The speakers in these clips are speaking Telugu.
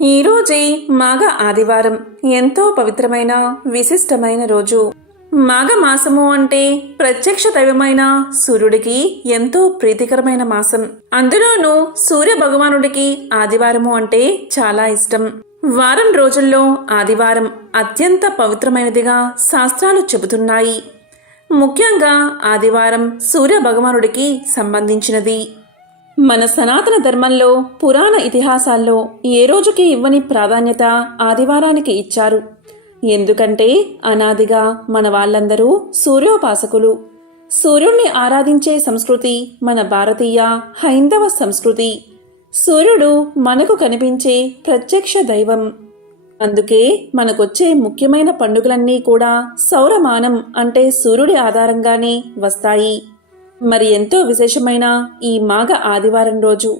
ఈరోజే మాఘ ఆదివారం. ఎంతో పవిత్రమైన విశిష్టమైన రోజు. మాఘ మాసము అంటే ప్రత్యక్ష దైవమైన సూర్యుడికి ఎంతో ప్రీతికరమైన మాసం. అందులోనూ సూర్య భగవానుడికి ఆదివారము అంటే చాలా ఇష్టం. వారం రోజుల్లో ఆదివారం అత్యంత పవిత్రమైనదిగా శాస్త్రాలు చెబుతున్నాయి. ముఖ్యంగా ఆదివారం సూర్య భగవానుడికి సంబంధించినది. మన సనాతన ధర్మంలో పురాణ ఇతిహాసాల్లో ఏ రోజుకి ఇవ్వని ప్రాధాన్యత ఆదివారానికి ఇచ్చారు. ఎందుకంటే అనాదిగా మన వాళ్ళందరూ సూర్యోపాసకులు. సూర్యుణ్ణి ఆరాధించే సంస్కృతి మన భారతీయ హైందవ సంస్కృతి. సూర్యుడు మనకు కనిపించే ప్రత్యక్ష దైవం. అందుకే మనకొచ్చే ముఖ్యమైన పండుగలన్నీ కూడా సౌరమానం అంటే సూర్యుడి ఆధారంగానే వస్తాయి. మరి ఎంతో విశేషమైన ఈ మాఘ ఆదివారం రోజు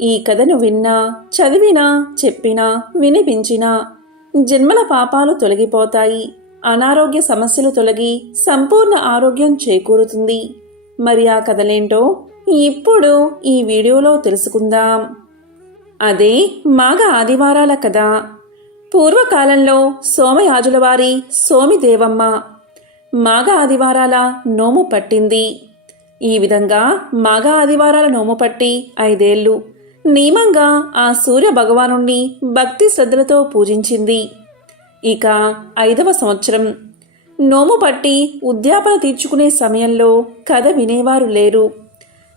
ఈ కథను విన్నా, చదివినా, చెప్పినా, వినిపించినా జన్మల పాపాలు తొలగిపోతాయి. అనారోగ్య సమస్యలు తొలగి సంపూర్ణ ఆరోగ్యం చేకూరుతుంది. మరి ఆ కథలేంటో ఇప్పుడు ఈ వీడియోలో తెలుసుకుందాం. అదే మాఘ ఆదివారాల కథ. పూర్వకాలంలో సోమయాజుల వారి సోమిదేవమ్మ మాఘ ఆదివారాల నోము పట్టింది. ఈ విధంగా మాఘ ఆదివారాల నోము పట్టి 5 ఏళ్లు నియమంగా ఆ సూర్య భగవానుణ్ణి భక్తి శ్రద్ధలతో పూజించింది. ఇక 5వ సంవత్సరం నోము పట్టి ఉద్యాపన తీర్చుకునే సమయంలో కథ వినేవారు లేరు.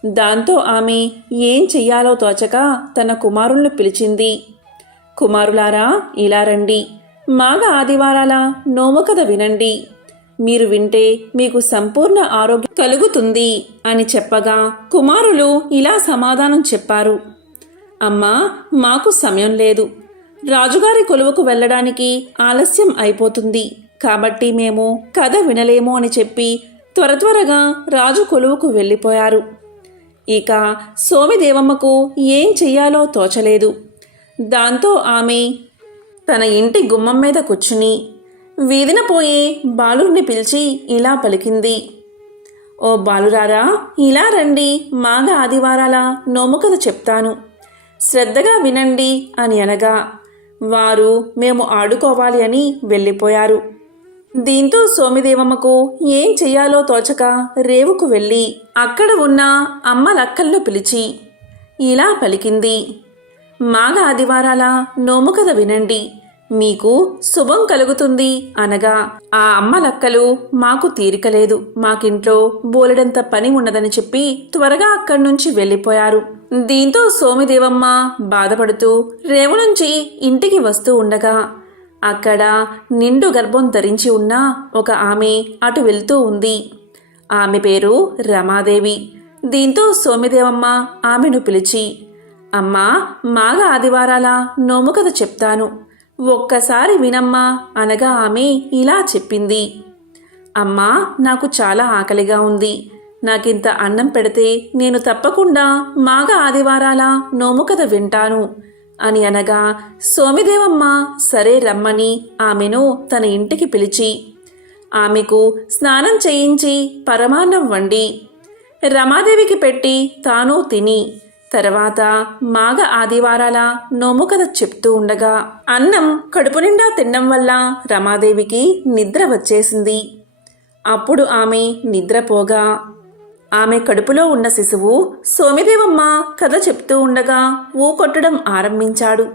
దాంతో ఆమె ఏం చెయ్యాలో తోచక తన కుమారులను పిలిచింది. కుమారులారా, ఇలా రండి, మాఘ ఆదివారాల నోము కథ వినండి. మీరు వింటే మీకు సంపూర్ణ ఆరోగ్యం కలుగుతుంది అని చెప్పగా కుమారులు ఇలా సమాధానం చెప్పారు. అమ్మా, మాకు సమయం లేదు. రాజుగారి కొలువుకు వెళ్ళడానికి ఆలస్యం అయిపోతుంది. కాబట్టి మేము కథ వినలేము అని చెప్పి త్వరగా రాజు కొలువుకు వెళ్ళిపోయారు. ఇక సోమిదేవమ్మకు ఏం చెయ్యాలో తోచలేదు. దాంతో ఆమె తన ఇంటి గుమ్మం మీద కూర్చుని వీధిన పోయే బాలుడిని పిలిచి ఇలా పలికింది. ఓ బాలురారా, ఇలా రండి, మాఘ ఆదివారాల నోము కథ చెప్తాను, శ్రద్ధగా వినండి అని అనగా వారు మేము ఆడుకోవాలి అని వెళ్ళిపోయారు. దీంతో సోమిదేవమ్మకు ఏం చెయ్యాలో తోచక రేవుకు వెళ్ళి అక్కడ ఉన్న అమ్మ లక్కలను పిలిచి ఇలా పలికింది. మాఘ ఆదివారాల నోము కథ వినండి, మీకు శుభం కలుగుతుంది అనగా ఆ అమ్మ లక్కలు మాకు తీరికలేదు, మాకింట్లో బోలెడంత పని ఉన్నదని చెప్పి త్వరగా అక్కడి నుంచి వెళ్ళిపోయారు. దీంతో సోమిదేవమ్మ బాధపడుతూ రేవు నుంచి ఇంటికి వస్తూ ఉండగా అక్కడ నిండు గర్భం ధరించి ఉన్న ఒక ఆమె అటు వెళ్తూ ఉంది. ఆమె పేరు రమాదేవి. దీంతో సోమిదేవమ్మ ఆమెను పిలిచి, అమ్మా, మాఘ ఆదివారాల నోము కథ చెప్తాను, ఒక్కసారి వినమ్మా అనగా ఆమె ఇలా చెప్పింది. అమ్మా, నాకు చాలా ఆకలిగా ఉంది. నాకింత అన్నం పెడితే నేను తప్పకుండా మాఘ ఆదివారాల నోము కథ వింటాను అని అనగా సోమిదేవమ్మ సరే రమ్మని ఆమెను తన ఇంటికి పిలిచి ఆమెకు స్నానం చేయించి పరమాన్నం వండి రమాదేవికి పెట్టి తాను తిని తర్వాత మాఘ ఆదివారాల నోము కథ చెప్తూ ఉండగా అన్నం కడుపు నిండా తినడం వల్ల రమాదేవికి నిద్ర వచ్చేసింది. అప్పుడు ఆమె నిద్రపోగా ఆమె కడుపులో ఉన్న శిశువు సోమిదేవమ్మ కథ చెప్తూ ఉండగా ఊకొట్టడం ఆరంభించాడు.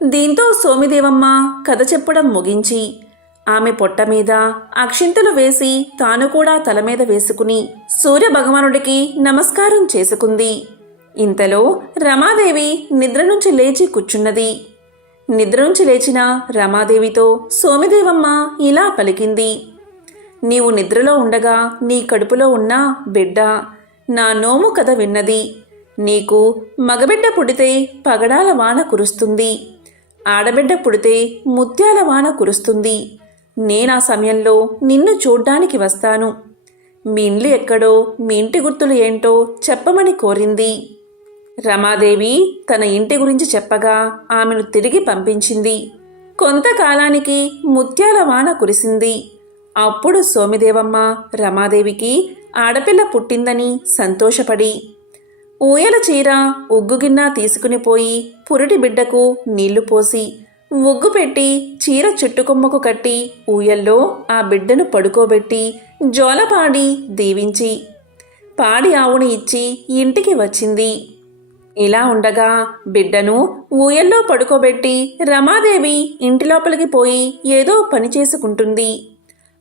దీంతో సోమిదేవమ్మ కథ చెప్పడం ముగించి ఆమె పొట్ట మీద అక్షింతలు వేసి తాను కూడా తల మీద వేసుకుని సూర్య భగవానుడికి నమస్కారం చేసుకుంది. ఇంతలో రమాదేవి నిద్ర నుంచి లేచి కూర్చున్నది. నిద్ర నుంచి లేచిన రమాదేవితో సోమిదేవమ్మ ఇలా పలికింది. నీవు నిద్రలో ఉండగా నీ కడుపులో ఉన్న బిడ్డ నా నోము కథ విన్నది. నీకు మగబిడ్డ పుడితే పగడాల వాన కురుస్తుంది, ఆడబిడ్డ పుడితే ముత్యాల వాన కురుస్తుంది. నేనా సమయంలో నిన్ను చూడ్డానికి వస్తాను. మీ ఇండ్లు ఎక్కడో, మీ ఇంటి గుర్తులు ఏంటో చెప్పమని కోరింది. రమాదేవి తన ఇంటి గురించి చెప్పగా ఆమెను తిరిగి పంపించింది. కొంతకాలానికి ముత్యాల వాన కురిసింది. అప్పుడు సోమిదేవమ్మ రమాదేవికి ఆడపిల్ల పుట్టిందని సంతోషపడి ఊయల చీర ఉగ్గుగిన్న తీసుకుని పోయి పురిటి బిడ్డకు నీళ్లు పోసి ముగ్గు పెట్టి చీర చుట్టుకొమ్మకు కట్టి ఊయల్లో ఆ బిడ్డను పడుకోబెట్టి జోలపాడి దీవించి పాడి ఆవుని ఇచ్చి ఇంటికి వచ్చింది. ఇలా ఉండగా బిడ్డను ఊయల్లో పడుకోబెట్టి రమాదేవి ఇంటి లోపలికి పోయి ఏదో పని చేసుకుంటుంది.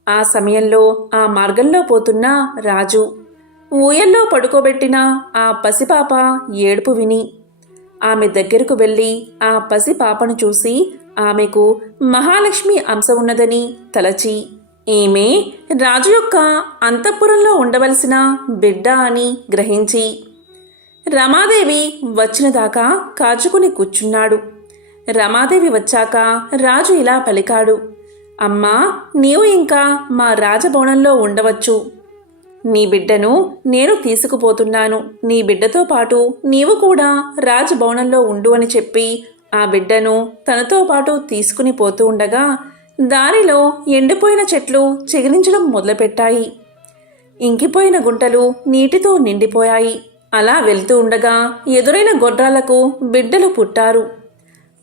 ఆ సమయంలో ఆ మార్గంలో పోతున్న రాజు ఊయల్లో పడుకోబెట్టిన ఆ పసిపాప ఏడుపు విని ఆమె దగ్గరకు వెళ్ళి ఆ పసిపాపను చూసి ఆమెకు మహాలక్ష్మి అంశ ఉన్నదని తలచి ఈమె రాజు యొక్క అంతఃపురంలో ఉండవలసిన బిడ్డ అని గ్రహించి రమాదేవి వచ్చినదాకా కాచుకుని కూర్చున్నాడు. రమాదేవి వచ్చాక రాజు ఇలా పలికాడు, అమ్మా, నీవు ఇంకా మా రాజభవనంలో ఉండవచ్చు. నీ బిడ్డను నేను తీసుకుపోతున్నాను. నీ బిడ్డతో పాటు నీవు కూడా రాజభవనంలో ఉండు అని చెప్పి ఆ బిడ్డను తనతో పాటు తీసుకుని పోతూ ఉండగా దారిలో ఎండిపోయిన చెట్లు చిగురించడం మొదలుపెట్టాయి. ఇంకిపోయిన గుంటలు నీటితో నిండిపోయాయి. అలా వెళ్తూ ఉండగా ఎదురైన గొడ్రాలకు బిడ్డలు పుట్టారు.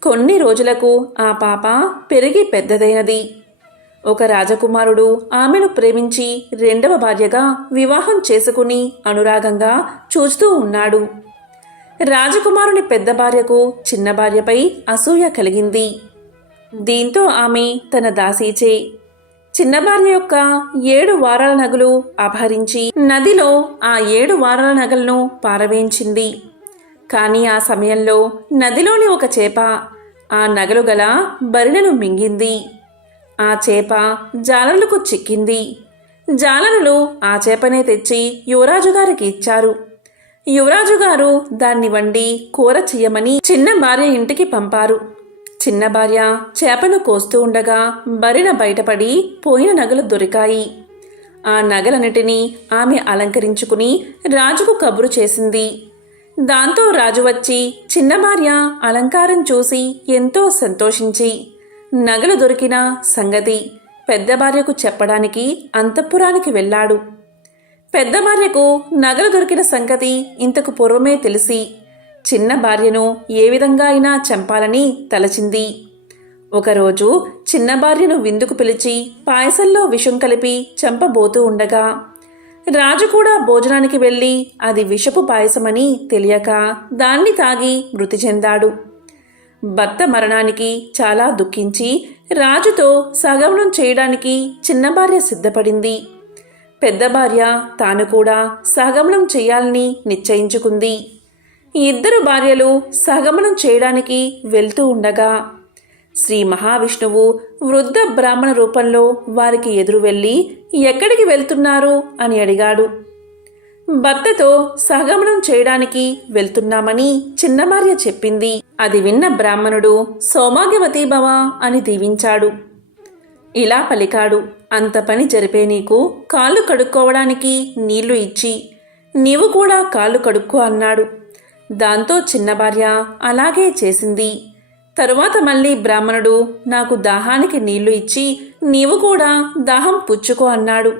కొన్ని రోజులకు ఆ పాప పెరిగి పెద్దదైనది. ఒక రాజకుమారుడు ఆమెను ప్రేమించి రెండవ భార్యగా వివాహం చేసుకుని అనురాగంగా చూస్తూ ఉన్నాడు. రాజకుమారుని పెద్ద భార్యకు చిన్న భార్యపై అసూయ కలిగింది. దీంతో ఆమె తన దాసీచే చిన్న భార్య యొక్క 7 వారాల నగలు అపహరించి నదిలో ఆ 7 వారాల నగలను పారవేయించింది. కానీ ఆ సమయంలో నదిలోని ఒక చేప ఆ నగలు గల బరిణను మింగింది. ఆ చేప జాలరులకు చిక్కింది. జాలరులు ఆ చేపనే తెచ్చి యువరాజు గారికి ఇచ్చారు. యువరాజు గారు దాన్ని వండి కూర చెయ్యమని చిన్న భార్య ఇంటికి పంపారు. చిన్న భార్య చేపను కోస్తూ ఉండగా బరిన బయటపడి పోయిన నగలు దొరికాయి. ఆ నగలన్నిటినీ ఆమె అలంకరించుకుని రాజుకు కబురు చేసింది. దాంతో రాజు వచ్చి చిన్న భార్య అలంకారం చూసి ఎంతో సంతోషించి నగలు దొరికిన సంగతి పెద్ద భార్యకు చెప్పడానికి అంతఃపురానికి వెళ్ళాడు. పెద్ద భార్యకు నగలు దొరికిన సంగతి ఇంతకు పూర్వమే తెలిసి చిన్న భార్యను ఏ విధంగా అయినా చంపాలని తలచింది. ఒకరోజు చిన్న భార్యను విందుకు పిలిచి పాయసంలో విషం కలిపి చంపబోతూ ఉండగా రాజు కూడా భోజనానికి వెళ్ళి అది విషపు పాయసమని తెలియక దాన్ని తాగి మృతి చెందాడు. భర్త మరణానికి చాలా దుఃఖించి రాజుతో సగమనం చేయడానికి చిన్న భార్య సిద్ధపడింది. పెద్ద భార్య తాను కూడా సహగమనం చేయాలని నిశ్చయించుకుంది. ఇద్దరు భార్యలు సహగమనం చేయడానికి వెళ్తూ ఉండగా శ్రీ మహావిష్ణువు వృద్ధ బ్రాహ్మణ రూపంలో వారికి ఎదురు వెళ్ళి ఎక్కడికి వెళ్తున్నారు అని అడిగాడు. భర్తతో సహగమనం చేయడానికి వెళ్తున్నామని చిన్న భార్య చెప్పింది. అది విన్న బ్రాహ్మణుడు సౌభాగ్యవతీ భవ అని దీవించాడు. ఇలా పలికాడు, అంత పని జరిపే నీకు కాళ్ళు కడుక్కోవడానికి నీళ్లు ఇచ్చి నీవు కూడా కాళ్ళు కడుక్కో అన్నాడు. దాంతో చిన్న భార్య అలాగే చేసింది. తరువాత మళ్ళీ బ్రాహ్మణుడు నాకు దాహానికి నీళ్లు ఇచ్చి నీవు కూడా దాహం పుచ్చుకో అన్నాడు.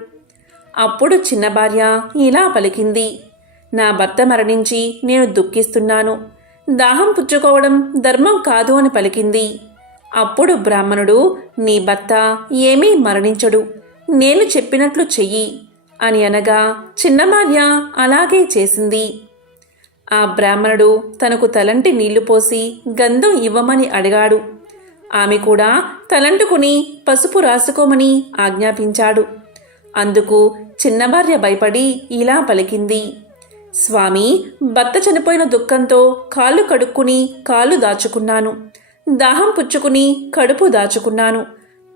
అప్పుడు చిన్న భార్య ఇలా పలికింది, నా భర్త మరణించి నేను దుఃఖిస్తున్నాను, దాహం పుచ్చుకోవడం ధర్మం కాదు అని పలికింది. అప్పుడు బ్రాహ్మణుడు నీ భర్త ఏమీ మరణించడు, నేను చెప్పినట్లు చెయ్యి అని అనగా చిన్న భార్య అలాగే చేసింది. ఆ బ్రాహ్మణుడు తనకు తలంటి నీళ్లు పోసి గంధం ఇవ్వమని అడిగాడు. ఆమె కూడా తలంటుకుని పసుపు రాసుకోమని ఆజ్ఞాపించాడు. అందుకు చిన్న భార్య భయపడి ఇలా పలికింది, స్వామి, భర్త చనిపోయిన దుఃఖంతో కాళ్ళు కడుక్కుని కాళ్ళు దాచుకున్నాను, దాహం పుచ్చుకుని కడుపు దాచుకున్నాను,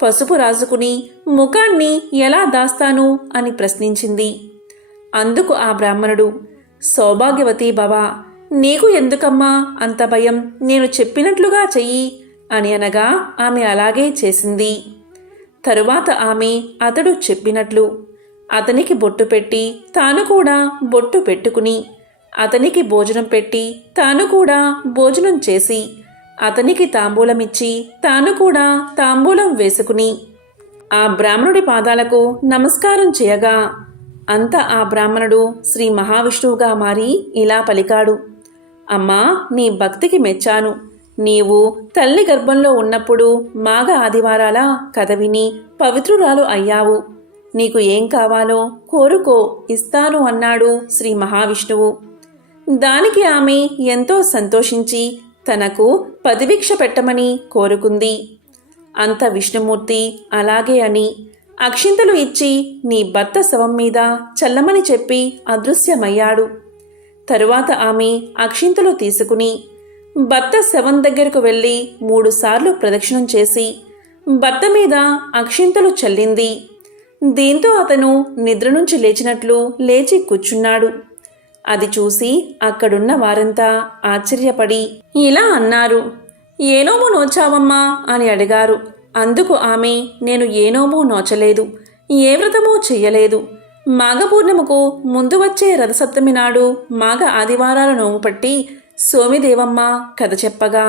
పసుపు రాసుకుని ముఖాన్ని ఎలా దాస్తాను అని ప్రశ్నించింది. అందుకు ఆ బ్రాహ్మణుడు సౌభాగ్యవతీ భవ, నీకు ఎందుకమ్మా అంత భయం, నేను చెప్పినట్లుగా చెయ్యి అని అనగా ఆమె అలాగే చేసింది. తరువాత ఆమె అతడు చెప్పినట్లు అతనికి బొట్టు పెట్టి తాను కూడా బొట్టు పెట్టుకుని అతనికి భోజనం పెట్టి తాను కూడా భోజనం చేసి అతనికి తాంబూలమిచ్చి తాను కూడా తాంబూలం వేసుకుని ఆ బ్రాహ్మణుడి పాదాలకు నమస్కారం చేయగా అంత ఆ బ్రాహ్మణుడు శ్రీ మహావిష్ణువుగా మారి ఇలా పలికాడు, అమ్మా, నీ భక్తికి మెచ్చాను, నీవు తల్లి గర్భంలో ఉన్నప్పుడు మాఘ ఆదివారాల కథ విని పవిత్రురాలు అయ్యావు. నీకు ఏం కావాలో కోరుకో, ఇస్తాను అన్నాడు శ్రీ మహావిష్ణువు. దానికి ఆమె ఎంతో సంతోషించి తనకు పదిభిక్ష పెట్టమని కోరుకుంది. అంత విష్ణుమూర్తి అలాగే అని అక్షింతలు ఇచ్చి నీ భర్త శవం మీద చల్లమని చెప్పి అదృశ్యమయ్యాడు. తరువాత ఆమె అక్షింతలు తీసుకుని భర్త శవం దగ్గరకు వెళ్ళి 3 సార్లు ప్రదక్షిణం చేసి భర్త మీద అక్షింతలు చల్లింది. దీంతో అతను నిద్ర నుంచి లేచినట్లు లేచి కూర్చున్నాడు. అది చూసి అక్కడున్న వారంతా ఆశ్చర్యపడి ఇలా అన్నారు, ఏ నోము నోచావమ్మా అని అడిగారు. అందుకు ఆమె, నేను ఏ నోము నోచలేదు, ఏ వ్రతమూ చెయ్యలేదు. మాఘపూర్ణిమకు ముందు వచ్చే రథసప్తమి నాడు మాఘ ఆదివారాల నోము పట్టి సోమిదేవమ్మ కథ చెప్పగా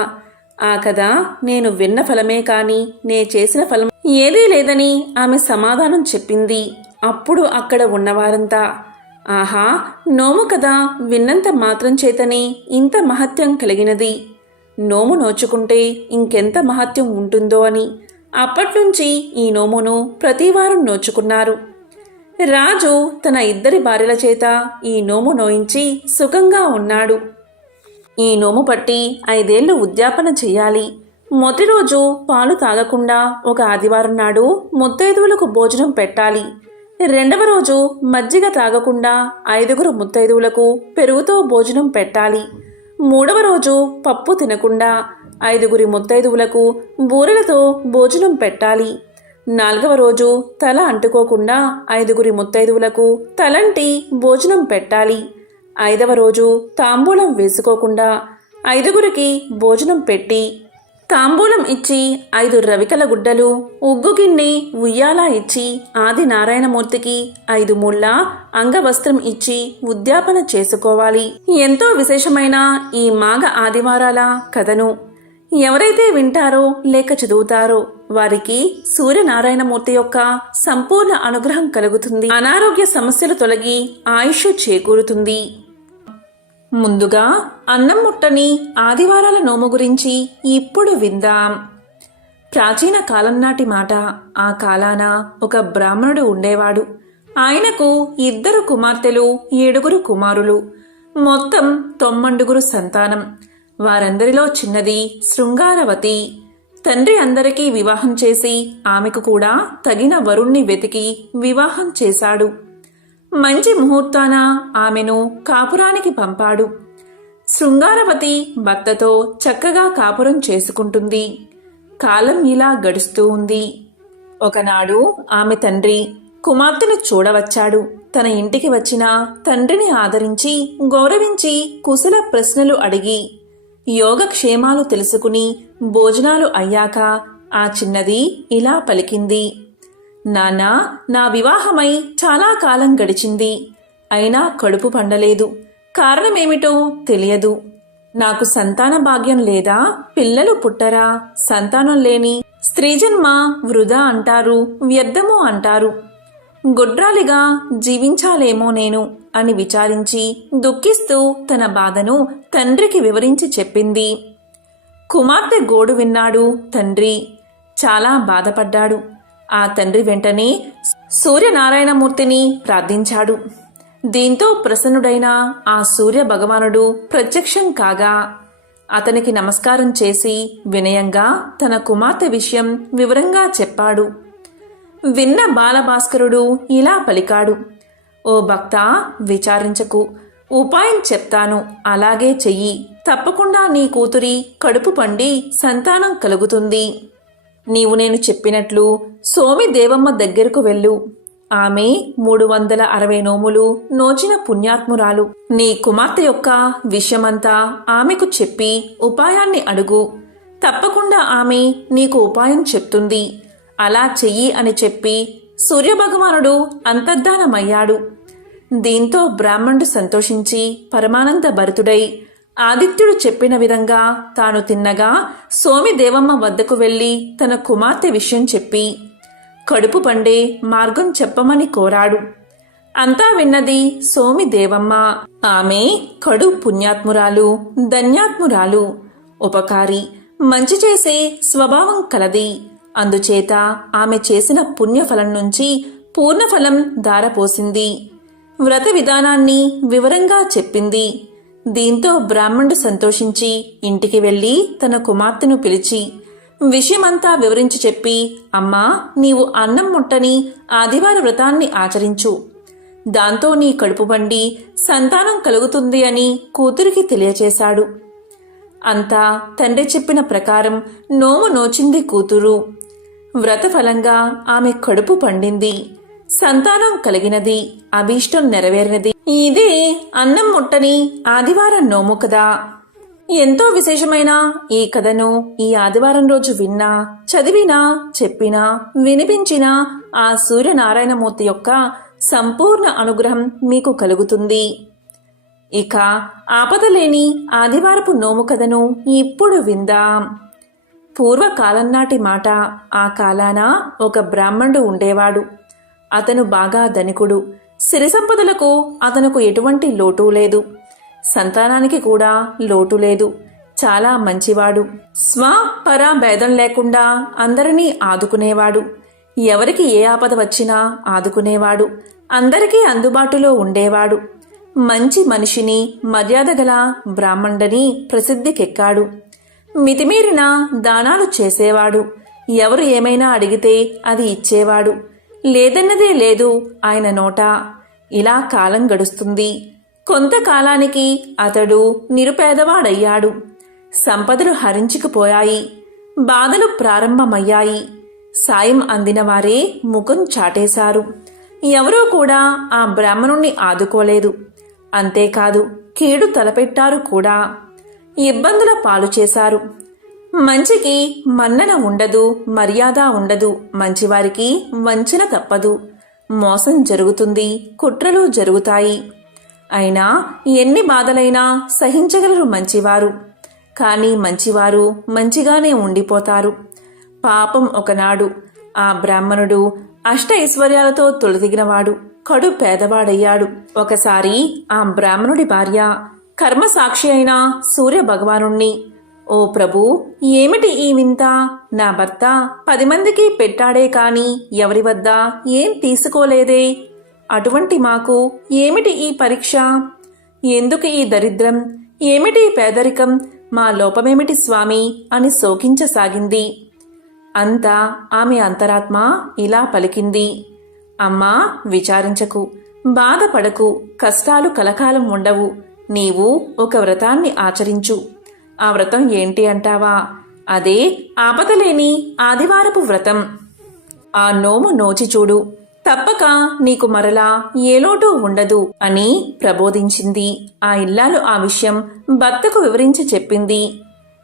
ఆ కథ నేను విన్న ఫలమే కాని నే చేసిన ఫలం ఏదీ లేదని ఆమె సమాధానం చెప్పింది. అప్పుడు అక్కడ ఉన్నవారంతా, ఆహా, నోము కథ విన్నంత మాత్రం చేతనే ఇంత మహత్యం కలిగినది, నోము నోచుకుంటే ఇంకెంత మహత్యం ఉంటుందో అని అప్పట్నుంచి ఈ నోమును ప్రతివారం నోచుకున్నారు. రాజు తన 2 భార్యల చేత ఈ నోము నోయించి సుఖంగా ఉన్నాడు. ఈ నోము పట్టి 5 ఏళ్లు ఉద్యాపన చెయ్యాలి. మొదటి రోజు పాలు తాగకుండా ఒక ఆదివారం నాడు ముత్తైదువులకు భోజనం పెట్టాలి. 2వ రోజు మజ్జిగ తాగకుండా 5గురు ముత్తైదువులకు పెరుగుతో భోజనం పెట్టాలి. 3వ రోజు పప్పు తినకుండా 5గురి ముత్తైదువులకు బూరెలతో భోజనం పెట్టాలి. 4వ రోజు తల అంటుకోకుండా 5గురి ముత్తైదువులకు తలంటి భోజనం పెట్టాలి. 5వ రోజు తాంబూలం వేసుకోకుండా 5గురికి భోజనం పెట్టి తాంబూలం ఇచ్చి 5 రవికల గుడ్డలు, ఉగ్గు గిన్నె, ఉయ్యాల ఇచ్చి ఆది నారాయణమూర్తికి 5 ముళ్ళ అంగవస్త్రం ఇచ్చి ఉద్యాపన చేసుకోవాలి. ఎంతో విశేషమైన ఈ మాఘ ఆదివారాల కథను ఎవరైతే వింటారో లేక చదువుతారో వారికి సూర్యనారాయణమూర్తి యొక్క సంపూర్ణ అనుగ్రహం కలుగుతుంది. అనారోగ్య సమస్యలు తొలగి ఆయుష్ చేకూరుతుంది. ముందుగా అన్నం ముట్టని ఆదివారాల నోము గురించి ఇప్పుడు విందాం. ప్రాచీన కాలం నాటి మాట. ఆ కాలాన ఒక బ్రాహ్మణుడు ఉండేవాడు. ఆయనకు 2 కుమార్తెలు, 7గురు కుమారులు, మొత్తం 9గురు సంతానం. వారందరిలో చిన్నది శృంగారవతి. తండ్రి అందరికీ వివాహం చేసి ఆమెకు కూడా తగిన వరుణ్ణి వెతికి వివాహం చేశాడు. మంచి ముహూర్తాన ఆమెను కాపురానికి పంపాడు. శృంగారవతి భర్తతో చక్కగా కాపురం చేసుకుంటుంది. కాలం ఇలా గడుస్తూ ఉంది. ఒకనాడు ఆమె తండ్రి కుమార్తెను చూడవచ్చాడు. తన ఇంటికి వచ్చిన తండ్రిని ఆదరించి గౌరవించి కుశల ప్రశ్నలు అడిగి యోగక్షేమాలు తెలుసుకుని భోజనాలు అయ్యాక ఆ చిన్నది ఇలా పలికింది, నాన్నా, నా వివాహమై చాలా కాలం గడిచింది. అయినా కడుపు పండలేదు. కారణమేమిటో తెలియదు. నాకు సంతాన భాగ్యం లేదా? పిల్లలు పుట్టరా? సంతానం లేని స్త్రీజన్మ వృధా అంటారు, వ్యర్థము అంటారు. గొడ్రాలిగా జీవించాలేమో నేను అని విచారించి దుఃఖిస్తూ తన బాధను తండ్రికి వివరించి చెప్పింది. కుమార్తె గోడు విన్నాడు తండ్రి. చాలా బాధపడ్డాడు. ఆ తండ్రి వెంటనే సూర్యనారాయణమూర్తిని ప్రార్థించాడు. దీంతో ప్రసన్నుడైన ఆ సూర్య భగవానుడు ప్రత్యక్షం కాగా అతనికి నమస్కారం చేసి వినయంగా తన కుమార్తె విషయం వివరంగా చెప్పాడు. విన్న బాలభాస్కరుడు ఇలా పలికాడు, ఓ భక్తా, విచారించకు, ఉపాయం చెప్తాను, అలాగే చెయ్యి. తప్పకుండా నీ కూతురి కడుపు పండి సంతానం కలుగుతుంది. నీవు నేను చెప్పినట్లు సోమి దేవమ్మ దగ్గరకు వెళ్ళు. ఆమె 360 నోములు నోచిన పుణ్యాత్మురాలు. నీ కుమార్తె యొక్క విషయమంతా ఆమెకు చెప్పి ఉపాయాన్ని అడుగు. తప్పకుండా ఆమె నీకు ఉపాయం చెప్తుంది. అలా చెయ్యి అని చెప్పి సూర్యభగవానుడు అంతర్ధానమయ్యాడు. దీంతో బ్రాహ్మణుడు సంతోషించి పరమానంద భరితుడై ఆదిత్యుడు చెప్పిన విధంగా తాను తిన్నగా సోమిదేవమ్మ వద్దకు వెళ్ళి తన కుమార్తె విషయం చెప్పి కడుపు పండే మార్గం చెప్పమని కోరాడు. అంతా విన్నది సోమిదేవమ్మ. ఆమె కడు పుణ్యాత్మురాలు, ధన్యాత్మురాలు. ఉపకారి, మంచి చేసే స్వభావం కలది. అందుచేత ఆమె చేసిన పుణ్యఫలం నుంచి పూర్ణఫలం ధారపోసింది. వ్రత విధానాన్ని వివరంగా చెప్పింది. దీంతో బ్రాహ్మణుడు సంతోషించి ఇంటికి వెళ్లి తన కుమార్తెను పిలిచి విషయమంతా వివరించి చెప్పి, అమ్మా, నీవు అన్నం ముట్టని ఆదివార వ్రతాన్ని ఆచరించు. దాంతో నీ కడుపు బండి సంతానం కలుగుతుంది అని కూతురికి తెలియచేశాడు. అంతా తండ్రి చెప్పిన ప్రకారం నోము నోచింది కూతురు. వ్రతఫలంగా ఆమె కడుపు పండింది, సంతానం కలిగినది, అభీష్టం నెరవేరినది. ఇదే అన్నం ముట్టని ఆదివారం నోము కదా. ఎంతో విశేషమైన ఈ కథను ఈ ఆదివారం రోజు విన్నా, చదివినా, చెప్పినా, వినిపించినా ఆ సూర్యనారాయణమూర్తి యొక్క సంపూర్ణ అనుగ్రహం మీకు కలుగుతుంది. ఇక ఆపదలేని ఆదివారపు నోము కథను ఇప్పుడు విందాం. పూర్వకాలం నాటి మాట. ఆ కాలాన ఒక బ్రాహ్మణుడు ఉండేవాడు. అతను బాగా ధనికుడు. సిరి సంపదలకు అతనుకు ఎటువంటి లోటు లేదు. సంతానానికి కూడా లోటు లేదు. చాలా మంచివాడు. స్వ పర భేదం లేకుండా అందరినీ ఆదుకునేవాడు. ఎవరికి ఏ ఆపద వచ్చినా ఆదుకునేవాడు. అందరికీ అందుబాటులో ఉండేవాడు. మంచి మనిషిని, మర్యాద గల బ్రాహ్మణుడని ప్రసిద్ధికెక్కాడు. మితిమీరిన దానాలు చేసేవాడు. ఎవరు ఏమైనా అడిగితే అది ఇచ్చేవాడు. లేదన్నదే లేదు ఆయన నోట. ఇలా కాలం గడుస్తుంది. కొంతకాలానికి అతడు నిరుపేదవాడయ్యాడు. సంపదలు హరించుకుపోయాయి. బాధలు ప్రారంభమయ్యాయి. సాయం అందిన వారే ముఖం చాటేశారు. ఎవరూ కూడా ఆ బ్రాహ్మణుణ్ణి ఆదుకోలేదు. అంతేకాదు, కీడు తలపెట్టారు కూడా. ఇబ్బందుల పాలు చేశారు. మంచికి మన్నన ఉండదు, మర్యాద ఉండదు. మంచివారికి వంచన తప్పదు. మోసం జరుగుతుంది, కుట్రలు జరుగుతాయి. అయినా ఎన్ని బాధలైనా సహించగలరు మంచివారు. కానీ మంచివారు మంచిగానే ఉండిపోతారు. పాపం ఒకనాడు ఆ బ్రాహ్మణుడు అష్ట ఐశ్వర్యాలతో తొలదిగినవాడు, కడు పేదవాడయ్యాడు. ఒకసారి ఆ బ్రాహ్మణుడి భార్య కర్మసాక్షి అయిన సూర్య భగవానుణ్ణి, ఓ ప్రభు, ఏమిటి ఈ వింత? నా భర్త 10 మందికి పెట్టాడే కాని ఎవరి వద్ద ఏం తీసుకోలేదే. అటువంటి మాకు ఏమిటి ఈ పరీక్ష? ఎందుకు ఈ దరిద్రం? ఏమిటి పేదరికం? మా లోపమేమిటి స్వామి అని శోకించసాగింది. అంతా ఆమె అంతరాత్మ ఇలా పలికింది, అమ్మా, విచారించకు, బాధపడకు. కష్టాలు కలకాలం ఉండవు. నీవు ఒక వ్రతాన్ని ఆచరించు. ఆ వ్రతం ఏంటి అంటావా? అదే ఆపదలేని ఆదివారపు వ్రతం. ఆ నోము నోచి చూడు, తప్పక నీకు మరలా ఏ లోటు ఉండదు అని ప్రబోధించింది. ఆ ఇల్లాలు ఆ విషయం భర్తకు వివరించి చెప్పింది.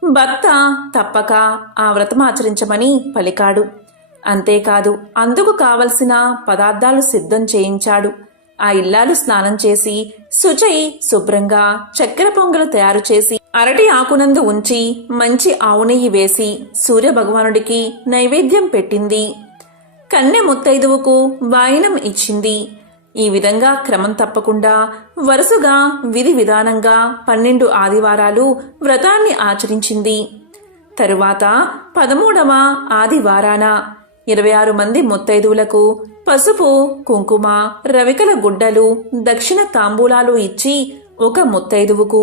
భర్త తప్పక ఆ వ్రతం ఆచరించమని పలికాడు. అంతేకాదు, అందుకు కావలసిన పదార్థాలు సిద్ధం చేయించాడు. ఆ ఇల్లాలు స్నానం చేసి శుచై శుభ్రంగా చక్కెర పొంగలు తయారు చేసి అరటి ఆకునందు ఉంచి మంచి ఆవు నెయ్యి వేసి సూర్యభగవానుడికి నైవేద్యం పెట్టింది. కన్నె ముత్తైదువుకు వాయినం ఇచ్చింది. ఈ విధంగా క్రమం తప్పకుండా వరుసగా విధి విధానంగా 12 ఆదివారాలు వ్రతాన్ని ఆచరించింది. తరువాత 13వ ఆదివారాన 26 మంది ముత్తైదువులకు పసుపు, కుంకుమ, రవికల గుడ్డలు, దక్షిణ తాంబూలాలు ఇచ్చి ఒక ముత్తైదువుకు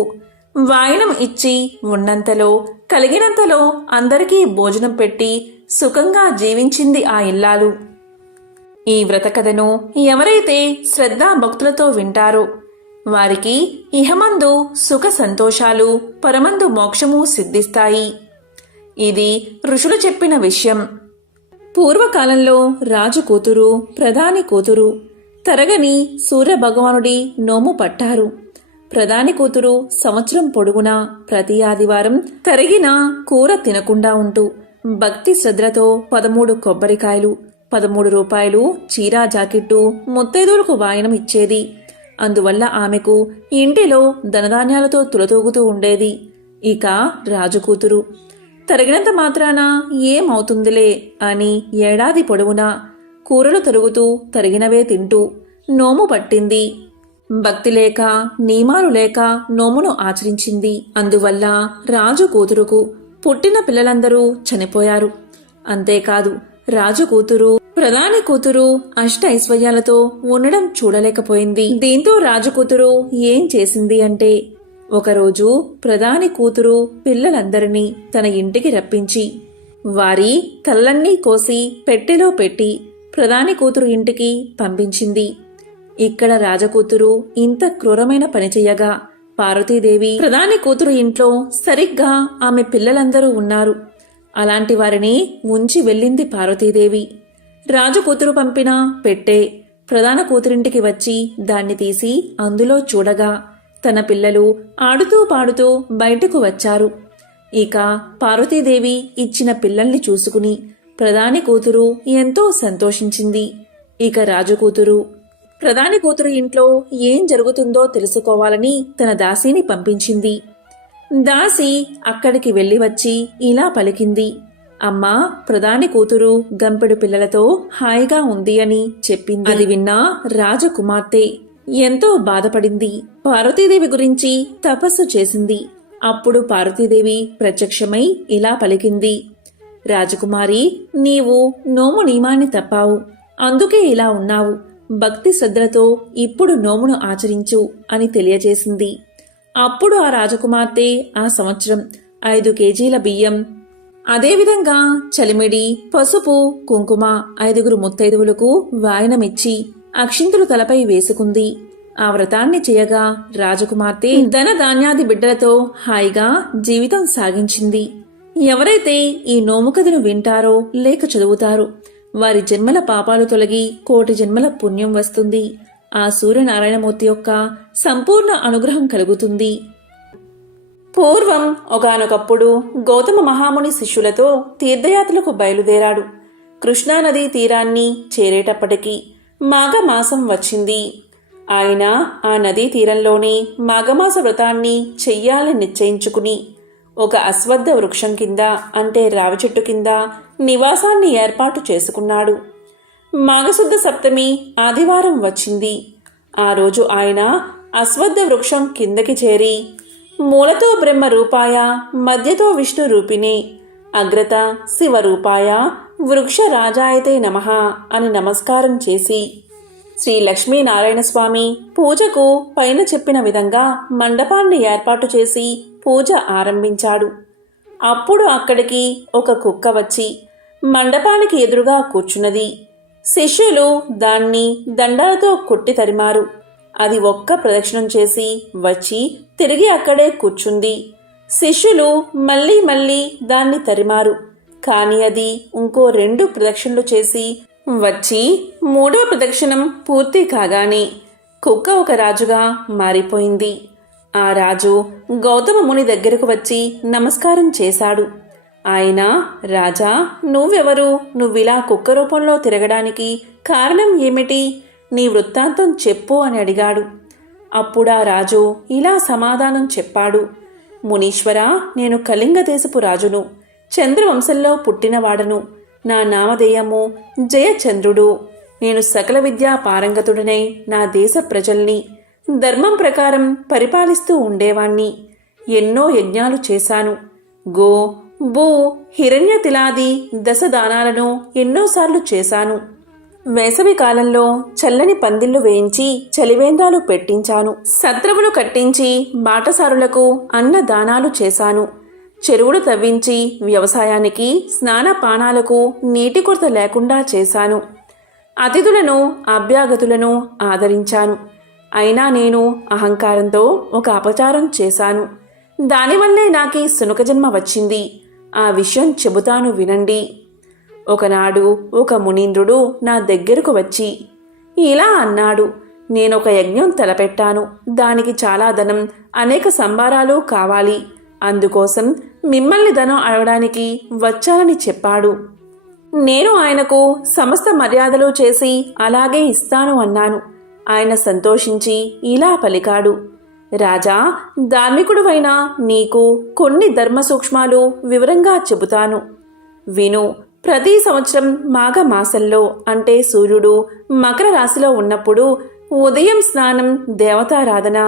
వాయినం ఇచ్చి ఉన్నంతలో కలిగినంతలో అందరికీ భోజనం పెట్టి సుఖంగా జీవించింది ఆ ఇల్లాలు. ఈ వ్రతకథను ఎవరైతే శ్రద్ధాభక్తులతో వింటారో వారికి ఇహమందు సుఖ సంతోషాలు, పరమందు మోక్షము సిద్ధిస్తాయి. ఇది ఋషులు చెప్పిన విషయం. పూర్వకాలంలో రాజు కూతురు, ప్రధాని కూతురు తరగని సూర్యభగవానుడి నోము పట్టారు. ప్రధాని కూతురు సంవత్సరం పొడుగునా ప్రతి ఆదివారం తరిగిన కూర తినకుండా ఉంటూ భక్తి శ్రద్ధలతో 13 కొబ్బరికాయలు, 13 రూపాయలు చీరా జాకెట్టు ముత్తైదువులకు వాయనం ఇచ్చేది. అందువల్ల ఆమెకు ఇంటిలో ధనధాన్యాలతో తులతూగుతూ ఉండేది. ఇక రాజు కూతురు తరిగినంత మాత్రాన ఏమవుతుందిలే అని ఏడాది పొడవునా కూరలు తరుగుతూ తరిగినవే తింటూ నోము పట్టింది. భక్తి లేక నియమాలు లేక నోమును ఆచరించింది. అందువల్ల రాజు కూతురుకు పుట్టిన పిల్లలందరూ చనిపోయారు. అంతేకాదు రాజు కూతురు ప్రధాని కూతురు అష్ట ఐశ్వర్యాలతో ఉండడం చూడలేకపోయింది. దీంతో రాజు కూతురు ఏం చేసింది అంటే, ఒకరోజు ప్రధాని కూతురు పిల్లలందరినీ తన ఇంటికి రప్పించి వారి తలన్నీ కోసి పెట్టెలో పెట్టి ప్రధాని కూతురు ఇంటికి పంపించింది. ఇక్కడ రాజకూతురు ఇంత క్రూరమైన పని చెయ్యగా పార్వతీదేవి ప్రధాని కూతురు ఇంట్లో సరిగ్గా ఆమె పిల్లలందరూ ఉన్నారు. అలాంటి వారిని ఉంచి వెళ్ళింది పార్వతీదేవి. రాజకూతురు పంపిన పెట్టె ప్రధాన కూతురింటికి వచ్చి దాన్ని తీసి అందులో చూడగా తన పిల్లలు ఆడుతూ పాడుతూ బయటకు వచ్చారు. ఇక పార్వతీదేవి ఇచ్చిన పిల్లల్ని చూసుకుని ప్రధాని కూతురు ఎంతో సంతోషించింది. ఇక రాజకూతురు ప్రధాని కూతురు ఇంట్లో ఏం జరుగుతుందో తెలుసుకోవాలని తన దాసీని పంపించింది. దాసి అక్కడికి వెళ్లి వచ్చి ఇలా పలికింది, అమ్మా, ప్రధాని కూతురు గంపెడు పిల్లలతో హాయిగా ఉంది అని చెప్పింది. అది విన్న రాజకుమార్తె ఎంతో బాధపడింది. పార్వతీదేవి గురించి తపస్సు చేసింది. అప్పుడు పార్వతీదేవి ప్రత్యక్షమై ఇలా పలికింది, రాజకుమారి, నీవు నోము నియమాన్ని తప్పావు, అందుకే ఇలా ఉన్నావు. భక్తి శ్రద్ధలతో ఇప్పుడు నోమును ఆచరించు అని తెలియజేసింది. అప్పుడు ఆ రాజకుమార్తె ఆ సంవత్సరం 5 కేజీల బియ్యం, అదేవిధంగా చలిమిడి, పసుపు, కుంకుమ 5 ముత్తైదువులకు వాయనమిచ్చి అక్షింతులు తలపై వేసుకుంది. ఆ వ్రతాన్ని చేయగా రాజకుమార్తె ధన ధాన్యాది బిడ్డలతో హాయిగా జీవితం సాగించింది. ఎవరైతే ఈ నోము కథను వింటారో లేక చదువుతారో వారి జన్మల పాపాలు తొలగి 1,000,000 జన్మల పుణ్యం వస్తుంది. ఆ సూర్యనారాయణమూర్తి యొక్క సంపూర్ణ అనుగ్రహం కలుగుతుంది. పూర్వం ఒకానొకప్పుడు గౌతమ మహాముని శిష్యులతో తీర్థయాత్రలకు బయలుదేరాడు. కృష్ణానదీ తీరాన్ని చేరేటప్పటికి మాఘమాసం వచ్చింది. ఆయన ఆ నదీ తీరంలోనే మాఘమాస వ్రతాన్ని చెయ్యాలని నిశ్చయించుకుని ఒక అశ్వత్థ వృక్షం కింద అంటే రావి చెట్టు కింద నివాసాన్ని ఏర్పాటు చేసుకున్నాడు. మాఘశుద్ధ సప్తమి ఆదివారం వచ్చింది. ఆ రోజు ఆయన అశ్వత్థ వృక్షం కిందకి చేరి మూలతో బ్రహ్మ రూపాయ మధ్యతో విష్ణు రూపిణే అగ్రత శివరూపాయ వృక్ష రాజాయతే నమః అని నమస్కారం చేసి శ్రీ లక్ష్మీనారాయణ స్వామి పూజకు పైన చెప్పిన విధంగా మండపాన్ని ఏర్పాటు చేసి పూజ ఆరంభించాడు. అప్పుడు అక్కడికి ఒక కుక్క వచ్చి మండపానికి ఎదురుగా కూర్చున్నది. శిష్యులు దాన్ని దండాలతో కొట్టి తరిమారు. అది ఒక్క ప్రదక్షిణం చేసి వచ్చి తిరిగి అక్కడే కూర్చుంది. శిష్యులు మళ్ళీ మళ్ళీ దాన్ని తరిమారు. కాని అది ఇంకో 2 ప్రదక్షిణలు చేసి వచ్చి 3వ ప్రదక్షిణం పూర్తి కాగానే కుక్క ఒక రాజుగా మారిపోయింది. ఆ రాజు గౌతమ ముని దగ్గరకు వచ్చి నమస్కారం చేశాడు. ఆయన, రాజా, నువ్వెవరు? నువ్విలా కుక్క రూపంలో తిరగడానికి కారణం ఏమిటి? నీ వృత్తాంతం చెప్పు అని అడిగాడు. అప్పుడా రాజు ఇలా సమాధానం చెప్పాడు. మునీశ్వరా, నేను కళింగ దేశపు రాజును, చంద్రవంశంలో పుట్టినవాడను. నా నామధేయము జయచంద్రుడు. నేను సకల విద్యా పారంగతుడనై నా దేశ ప్రజల్ని ధర్మం ప్రకారం పరిపాలిస్తూ ఉండేవాణ్ణి. ఎన్నో యజ్ఞాలు చేశాను. గో, భూ, హిరణ్య తిలాది దశదానాలను ఎన్నోసార్లు చేశాను. వేసవి కాలంలో చల్లని పందిళ్లు వేయించి చలివేంద్రాలు పెట్టించాను. సత్రవులు కట్టించి బాటసారులకు అన్నదానాలు చేశాను. చెరువులు తవ్వించి వ్యవసాయానికి స్నానపానాలకు నీటి కొరత లేకుండా చేశాను. అతిథులను అభ్యాగతులను ఆదరించాను. అయినా నేను అహంకారంతో ఒక అపచారం చేశాను. దానివల్లే నాకీ సునక జన్మ వచ్చింది. ఆ విషయం చెబుతాను వినండి. ఒకనాడు ఒక మునీంద్రుడు నా దగ్గరకు వచ్చి ఇలా అన్నాడు. నేనొక యజ్ఞం తలపెట్టాను. దానికి చాలా ధనం, అనేక సంభారాలు కావాలి. అందుకోసం మిమ్మల్ని ధనం అడగడానికి వచ్చానని చెప్పాడు. నేను ఆయనకు సమస్త మర్యాదలు చేసి అలాగే ఇస్తాను అన్నాను. ఆయన సంతోషించి ఇలా పలికాడు. రాజా, ధార్మికుడువైన నీకు కొన్ని ధర్మ సూక్ష్మాలు వివరంగా చెబుతాను, విను. ప్రతి సంవత్సరం మాఘమాసంలో అంటే సూర్యుడు మకర రాశిలో ఉన్నప్పుడు ఉదయం స్నానం, దేవతారాధన,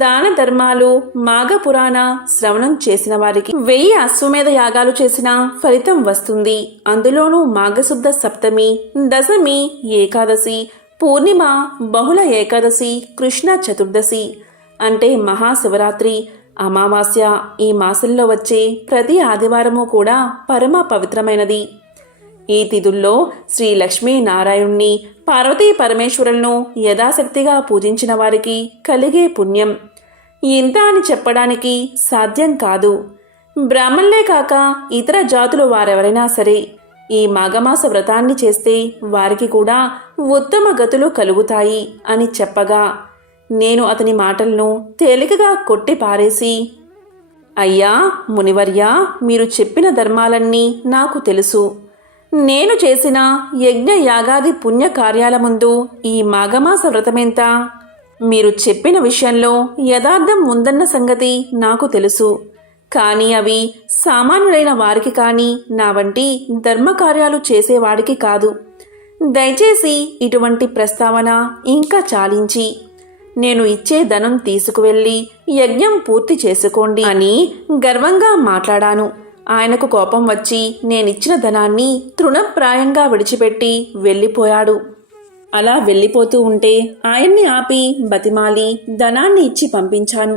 దాన ధర్మాలు, మాఘపురాణ శ్రవణం చేసిన వారికి 1000 అశ్వమేధ యాగాలు చేసిన ఫలితం వస్తుంది. అందులోనూ మాఘశుద్ధ సప్తమి, దశమి, ఏకాదశి, పూర్ణిమ, బహుళ ఏకాదశి, కృష్ణ చతుర్దశి అంటే మహాశివరాత్రి, అమావాస్య ఈ మాసంలో వచ్చే ప్రతి ఆదివారము కూడా పరమ పవిత్రమైనది. ఈ తిథుల్లో శ్రీ లక్ష్మీనారాయణుణ్ణి, పార్వతీ పరమేశ్వరులను యథాశక్తిగా పూజించిన వారికి కలిగే పుణ్యం ఇంత అని చెప్పడానికి సాధ్యం కాదు. బ్రాహ్మణులే కాక ఇతర జాతులు వారెవరైనా సరే ఈ మాఘమాస వ్రతాన్ని చేస్తే వారికి కూడా ఉత్తమ గతులు కలుగుతాయి అని చెప్పగా నేను అతని మాటలను తేలికగా కొట్టి పారేసి, అయ్యా మునివర్యా, మీరు చెప్పిన ధర్మాలన్నీ నాకు తెలుసు. నేను చేసిన యజ్ఞ యాగాది పుణ్య కార్యాల ముందు ఈ మాఘమాస వ్రతమెంత? మీరు చెప్పిన విషయంలో యథార్థం ఉందన్న సంగతి నాకు తెలుసు. కానీ అవి సామాన్యులైన వారికి కానీ నా వంటి ధర్మకార్యాలు చేసేవాడికి కాదు. దయచేసి ఇటువంటి ప్రస్తావన ఇంకా చాలించి నేను ఇచ్చే ధనం తీసుకువెళ్ళి యజ్ఞం పూర్తి చేసుకోండి అని గర్వంగా మాట్లాడాను. ఆయనకు కోపం వచ్చి నేనిచ్చిన ధనాన్ని తృణప్రాయంగా విడిచిపెట్టి వెళ్ళిపోయాడు. అలా వెళ్ళిపోతూ ఉంటే ఆయన్ని ఆపి బతిమాలి ధనాన్ని ఇచ్చి పంపించాను.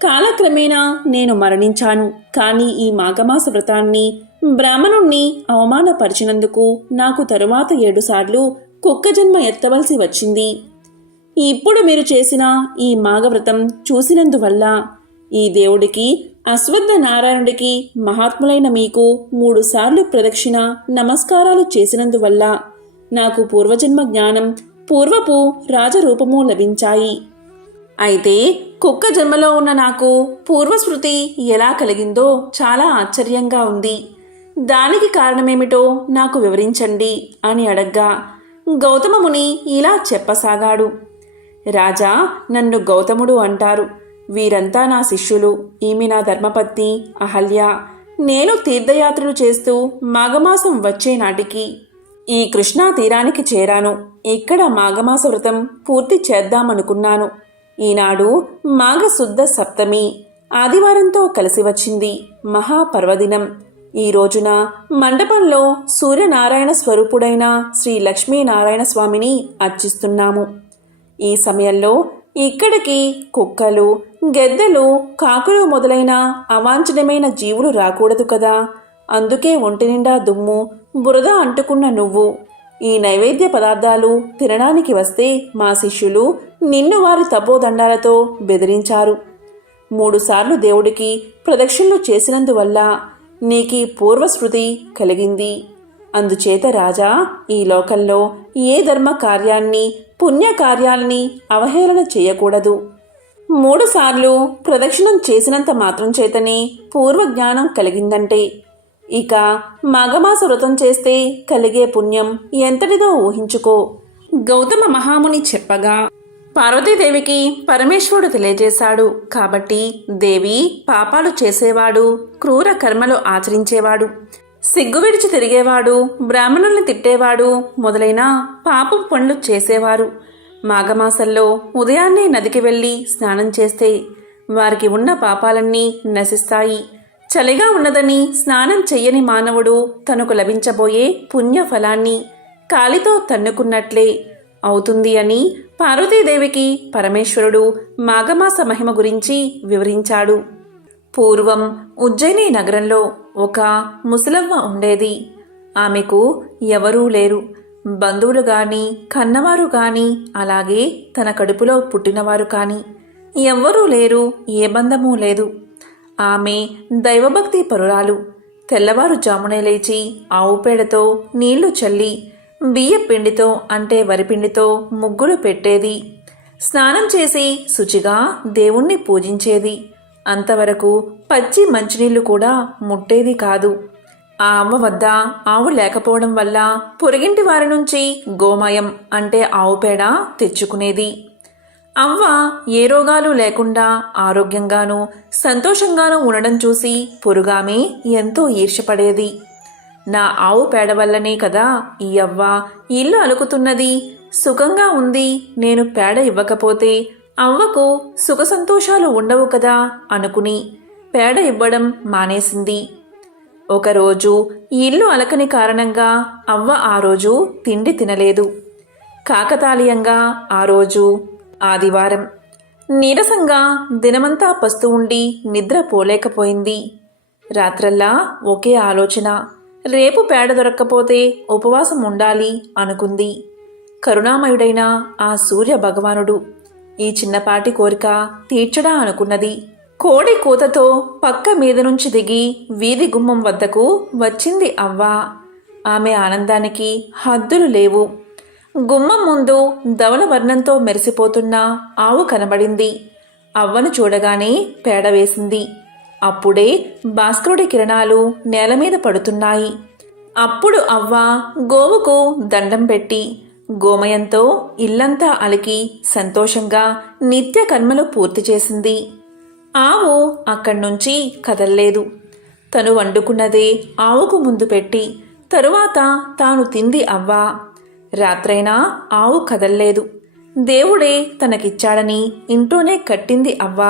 కాలక్రమేణా నేను మరణించాను. కానీ ఈ మాఘమాస వ్రతాన్ని బ్రాహ్మణుణ్ణి అవమానపరిచినందుకు నాకు తరువాత 7 సార్లు కుక్క జన్మ ఎత్తవలసి వచ్చింది. ఇప్పుడు మీరు చేసిన ఈ మాఘవ్రతం చూసినందువల్ల ఈ దేవుడికి, అశ్వత్థ నారాయణుడికి, మహాత్ములైన మీకు 3 సార్లు ప్రదక్షిణ నమస్కారాలు చేసినందువల్ల నాకు పూర్వజన్మ జ్ఞానం, పూర్వపు రాజరూపము లభించాయి. అయితే కుక్క జన్మలో ఉన్న నాకు పూర్వస్మృతి ఎలా కలిగిందో చాలా ఆశ్చర్యంగా ఉంది. దానికి కారణమేమిటో నాకు వివరించండి అని అడగ్గా గౌతమ ముని ఇలా చెప్పసాగాడు. రాజా, నన్ను గౌతముడు అంటారు. వీరంతా నా శిష్యులు. ఈమె నా ధర్మపత్ని అహల్య. నేను తీర్థయాత్రలు చేస్తూ మాఘమాసం వచ్చే నాటికి ఈ కృష్ణా తీరానికి చేరాను. ఇక్కడ మాఘమాస వ్రతం పూర్తి చేద్దామనుకున్నాను. ఈనాడు మాఘశుద్ధ సప్తమి ఆదివారంతో కలిసి వచ్చింది. మహాపర్వదినం. ఈ రోజున మండపంలో సూర్యనారాయణ స్వరూపుడైన శ్రీ లక్ష్మీనారాయణ స్వామిని అర్చిస్తున్నాము. ఈ సమయంలో ఇక్కడికి కుక్కలు, గెద్దలు, కాకులు మొదలైన అవాంఛనీయమైన జీవులు రాకూడదు కదా. అందుకే ఒంటి నిండా దుమ్ము, బురద అంటుకున్న నువ్వు ఈ నైవేద్య పదార్థాలు తినడానికి వస్తే మా శిష్యులు నిన్ను వారి తపోదండాలతో బెదిరించారు. 3 సార్లు దేవుడికి ప్రదక్షిణలు చేసినందువల్ల నీకీ పూర్వస్మృతి కలిగింది. అందుచేత రాజా, ఈ లోకంలో ఏ ధర్మ కార్యాన్ని, పుణ్యకార్యాలని అవహేళన చేయకూడదు. 3 సార్లు ప్రదక్షిణం చేసినంత మాత్రం చేతనే పూర్వజ్ఞానం కలిగిందంటే ఇక మాఘమాస వ్రతం చేస్తే కలిగే పుణ్యం ఎంతటిదో ఊహించుకో. గౌతమ మహాముని చెప్పగా పార్వతీదేవికి పరమేశ్వరుడు తెలియజేశాడు. కాబట్టి దేవి, పాపాలు చేసేవాడు, క్రూర కర్మలు ఆచరించేవాడు, సిగ్గు విడిచి తిరిగేవాడు, బ్రాహ్మణుల్ని తిట్టేవాడు మొదలైన పాపం పనులు చేసేవారు మాఘమాసంలో ఉదయాన్నే నదికి వెళ్ళి స్నానం చేస్తే వారికి ఉన్న పాపాలన్నీ నశిస్తాయి. చలిగా ఉన్నదని స్నానం చెయ్యని మానవుడు తనకు లభించబోయే పుణ్యఫలాన్ని కాలితో తన్నుకున్నట్లే అవుతుంది అని పార్వతీదేవికి పరమేశ్వరుడు మాఘమాస మహిమ గురించి వివరించాడు. పూర్వం ఉజ్జయిని నగరంలో ఒక ముసలవ్వ ఉండేది. ఆమెకు ఎవరూ లేరు. బంధువులు గాని, కన్నవారు గాని, అలాగే తన కడుపులో పుట్టినవారు కాని ఎవ్వరూ లేరు. ఏ బంధమూ లేదు. ఆమె దైవభక్తి పరురాలు. తెల్లవారుజామునే లేచి ఆవు పేడతో నీళ్లు చల్లి బియ్య పిండితో అంటే వరిపిండితో ముగ్గులు పెట్టేది. స్నానం చేసి శుచిగా దేవుణ్ణి పూజించేది. అంతవరకు పచ్చి మంచినీళ్లు కూడా ముట్టేది కాదు. ఆ అమ్మ వద్ద ఆవు లేకపోవడం వల్ల పొరుగింటి వారి నుంచి గోమయం అంటే ఆవు పేడ తెచ్చుకునేది. అవ్వ ఏ రోగాలు లేకుండా ఆరోగ్యంగానూ సంతోషంగానూ ఉండడం చూసి పొరుగామె ఎంతో ఈర్ష్యపడేది. నా ఆవు పేడ వల్లనే కదా ఈ అవ్వ ఇల్లు అలుకుతున్నది, సుఖంగా ఉంది, నేను పేడ ఇవ్వకపోతే అవ్వకు సుఖ సంతోషాలు ఉండవు కదా అనుకుని పేడ ఇవ్వడం మానేసింది. ఒకరోజు ఇల్లు అలకని కారణంగా అవ్వ ఆ రోజు తిండి తినలేదు. కాకతాళీయంగా ఆ రోజు ఆదివారం. నీరసంగా దినమంతా పస్తు ఉండి నిద్ర పోలేకపోయింది. రాత్రల్లా ఒకే ఆలోచన, రేపు పేడ దొరక్కపోతే ఉపవాసం ఉండాలి అనుకుంది. కరుణామయుడైన ఆ సూర్య భగవానుడు ఈ చిన్నపాటి కోరిక తీర్చడా అనుకున్నది. కోడి కూతతో పక్క మీద నుంచి దిగి వీధి గుమ్మం వద్దకు వచ్చింది అవ్వ. ఆమె ఆనందానికి హద్దులు లేవు. గుమ్మం ముందు ధవల వర్ణంతో మెరిసిపోతున్న ఆవు కనబడింది. అవ్వను చూడగానే పేడ వేసింది. అప్పుడే భాస్కరుడి కిరణాలు నేలమీద పడుతున్నాయి. అప్పుడు అవ్వ గోవుకు దండం పెట్టి గోమయంతో ఇల్లంతా అలికి సంతోషంగా నిత్య కర్మలు పూర్తి చేసింది. ఆవు అక్కడ్నుంచి కదల్లేదు. తను వండుకున్నదే ఆవుకు ముందు పెట్టి తరువాత తాను తింది అవ్వ. రాత్రైనా ఆవు కదల్లేదు. దేవుడే తనకిచ్చాడని ఇంట్లోనే కట్టింది అవ్వ.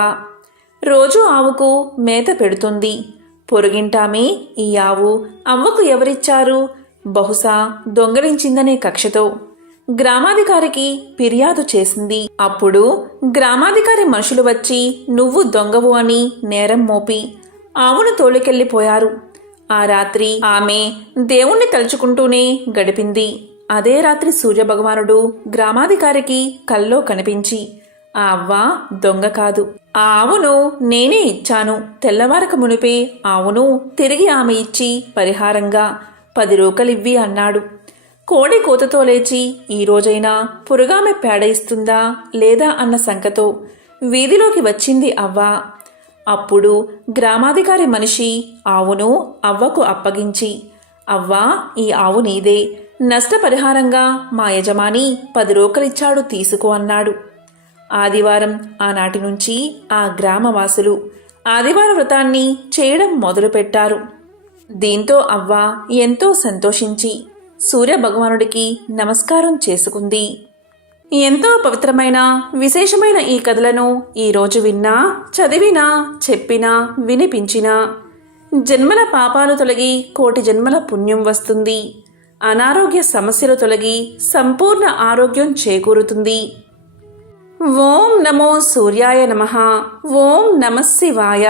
రోజూ ఆవుకు మేత పెడుతుంది. పొరుగింటామే ఈ ఆవు అవ్వకు ఎవరిచ్చారు? బహుశా దొంగలించిందనే కక్షతో గ్రామాధికారికి ఫిర్యాదు చేసింది. అప్పుడు గ్రామాధికారి మనుషులు వచ్చి నువ్వు దొంగవు అని నేరం మోపి ఆవును తోలుకెళ్లిపోయారు. ఆ రాత్రి ఆమె దేవుణ్ణి తలుచుకుంటూనే గడిపింది. అదే రాత్రి సూర్యభగవానుడు గ్రామాధికారికి కల్లో కనిపించి ఆ అవ్వ దొంగ కాదు, ఆ ఆవును నేనే ఇచ్చాను. తెల్లవారక మునిపే ఆవును తిరిగి ఆమె ఇచ్చి పరిహారంగా 10 రూకలివ్వి అన్నాడు. కోడి కూతతో లేచి ఈ రోజైనా పురుగామె పేడ ఇస్తుందా లేదా అన్న శంకతో వీధిలోకి వచ్చింది అవ్వ. అప్పుడు గ్రామాధికారి మనిషి ఆవును అవ్వకు అప్పగించి అవ్వ, ఈ ఆవు నీదే, నష్టపరిహారంగా మా యజమాని 10 రూకలిచ్చాడు తీసుకో అన్నాడు. ఆదివారం ఆనాటి నుంచి ఆ గ్రామవాసులు ఆదివార వ్రతాన్ని చేయడం మొదలుపెట్టారు. దీంతో అవ్వ ఎంతో సంతోషించి సూర్యభగవానుడికి నమస్కారం చేసుకుంది. ఎంతో పవిత్రమైన విశేషమైన ఈ కథలను ఈరోజు విన్నా, చదివినా, చెప్పినా, వినిపించినా జన్మల పాపాలు తొలగి కోటి జన్మల పుణ్యం వస్తుంది. అనారోగ్య సమస్యలు తొలగి సంపూర్ణ ఆరోగ్యం చేకూరుతుంది. ఓం నమో సూర్యాయ నమః. ఓం నమః శివాయ.